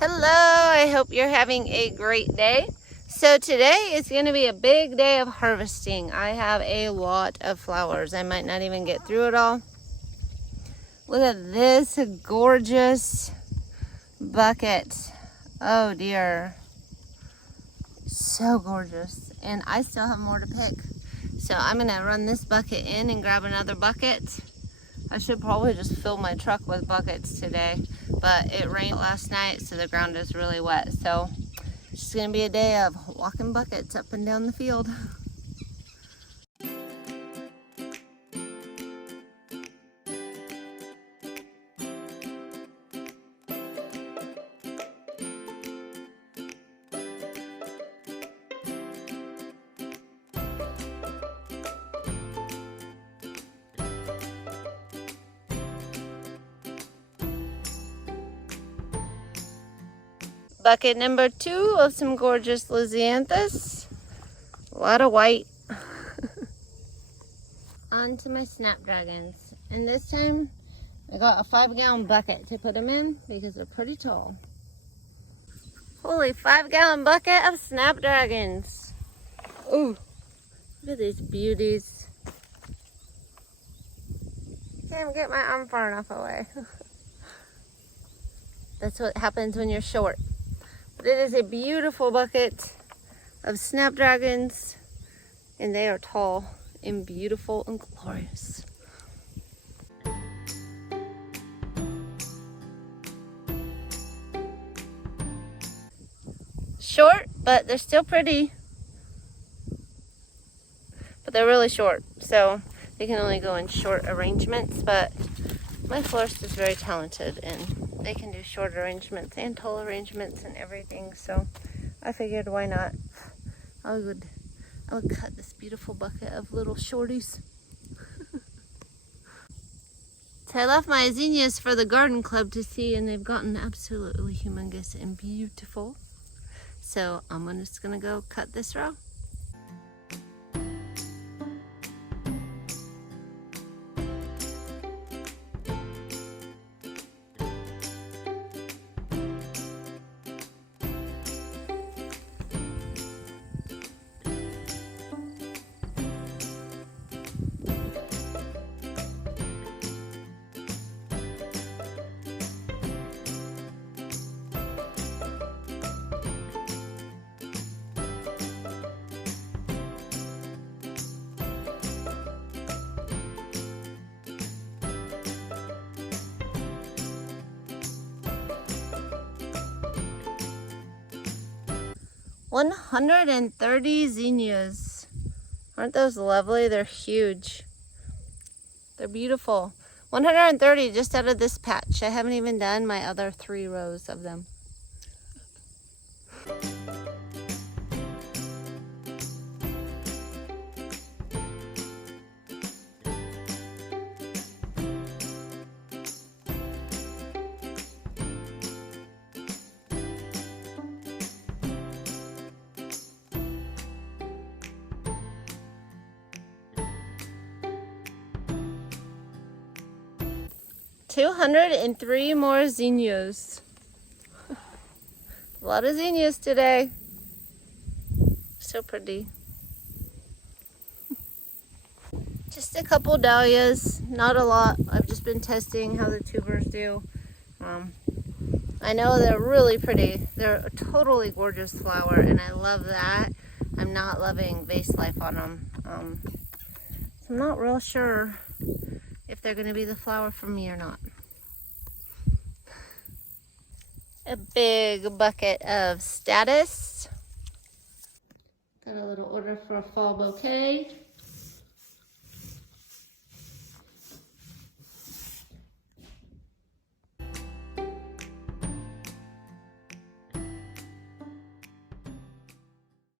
Hello, I hope you're having a great day. So today is going to be a big day of harvesting. I have a lot of flowers. I might not even get through it all. Look at this gorgeous bucket. Oh dear. So gorgeous. And I still have more to pick. So I'm going to run this bucket in and grab another bucket. I should probably just fill my truck with buckets today, but it rained last night, so the ground is really wet. So it's just gonna be a day of walking buckets up and down the field. Bucket number 2 of some gorgeous Lisianthus. A lot of white. On to my Snapdragons. And this time I got a 5-gallon bucket to put them in because they're pretty tall. Holy 5-gallon bucket of Snapdragons. Ooh, look at these beauties. Can't even get my arm far enough away. That's what happens when you're short. But it is a beautiful bucket of Snapdragons, and they are tall and beautiful and glorious. Short, but they're still pretty. But they're really short, so they can only go in short arrangements, but my florist is very talented and they can do short arrangements and tall arrangements and everything, so I figured why not. I would cut this beautiful bucket of little shorties. So I left my zinnias for the garden club to see, and they've gotten absolutely humongous and beautiful. So I'm just gonna go cut this row. $130 zinnias. Aren't those lovely? They're huge. They're beautiful. 130 just out of this patch. I haven't even done my other 3 rows of them. $203 more zinnias. A lot of zinnias today. So pretty. Just a couple dahlias, not a lot. I've just been testing how the tubers do. I know they're really pretty. They're a totally gorgeous flower, and I love that. I'm not loving vase life on them. So I'm not real sure if they're going to be the flower for me or not. A big bucket of status. Got a little order for a fall bouquet.